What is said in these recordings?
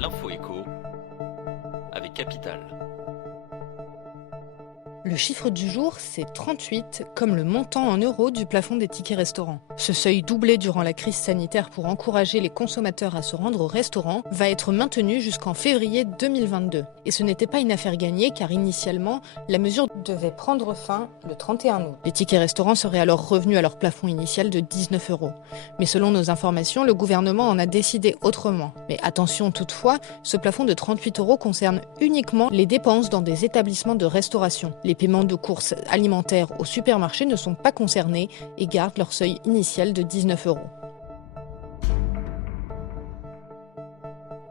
L'info écho avec Capital. Le chiffre du jour, c'est 38, comme le montant en euros du plafond des tickets restaurants. Ce seuil doublé durant la crise sanitaire pour encourager les consommateurs à se rendre au restaurant va être maintenu jusqu'en février 2022. Et ce n'était pas une affaire gagnée car initialement, la mesure devait prendre fin le 31 août. Les tickets restaurants seraient alors revenus à leur plafond initial de 19 €. Mais selon nos informations, le gouvernement en a décidé autrement. Mais attention toutefois, ce plafond de 38 € concerne uniquement les dépenses dans des établissements de restauration. Les paiements de courses alimentaires au supermarché ne sont pas concernés et gardent leur seuil initial de 19 €.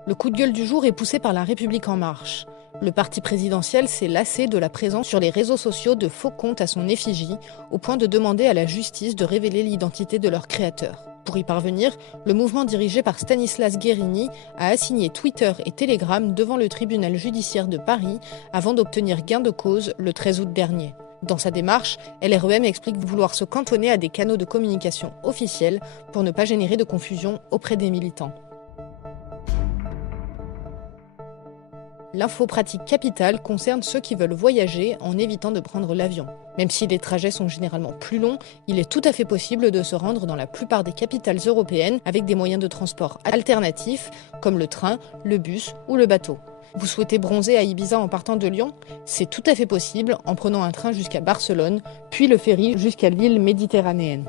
Le coup de gueule du jour est poussé par La République En Marche. Le parti présidentiel s'est lassé de la présence sur les réseaux sociaux de faux comptes à son effigie, au point de demander à la justice de révéler l'identité de leur créateur. Pour y parvenir, le mouvement dirigé par Stanislas Guerini a assigné Twitter et Telegram devant le tribunal judiciaire de Paris avant d'obtenir gain de cause le 13 août dernier. Dans sa démarche, LREM explique vouloir se cantonner à des canaux de communication officiels pour ne pas générer de confusion auprès des militants. L'info pratique capitale concerne ceux qui veulent voyager en évitant de prendre l'avion. Même si les trajets sont généralement plus longs, il est tout à fait possible de se rendre dans la plupart des capitales européennes avec des moyens de transport alternatifs comme le train, le bus ou le bateau. Vous souhaitez bronzer à Ibiza en partant de Lyon ? C'est tout à fait possible en prenant un train jusqu'à Barcelone, puis le ferry jusqu'à l'île méditerranéenne.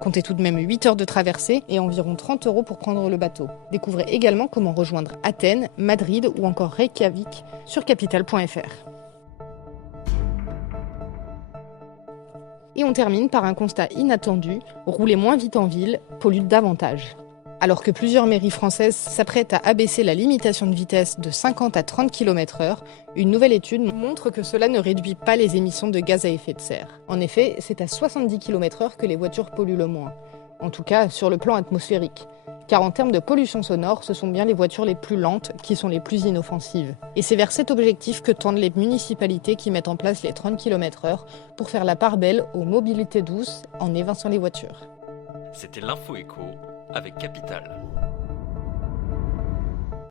Comptez tout de même 8 heures de traversée et environ 30 € pour prendre le bateau. Découvrez également comment rejoindre Athènes, Madrid ou encore Reykjavik sur capital.fr. Et on termine par un constat inattendu, rouler moins vite en ville pollue davantage. Alors que plusieurs mairies françaises s'apprêtent à abaisser la limitation de vitesse de 50 à 30 km/h, une nouvelle étude montre que cela ne réduit pas les émissions de gaz à effet de serre. En effet, c'est à 70 km/h que les voitures polluent le moins. En tout cas, sur le plan atmosphérique. Car en termes de pollution sonore, ce sont bien les voitures les plus lentes qui sont les plus inoffensives. Et c'est vers cet objectif que tendent les municipalités qui mettent en place les 30 km/h pour faire la part belle aux mobilités douces en évinçant les voitures. C'était l'info écho avec Capital.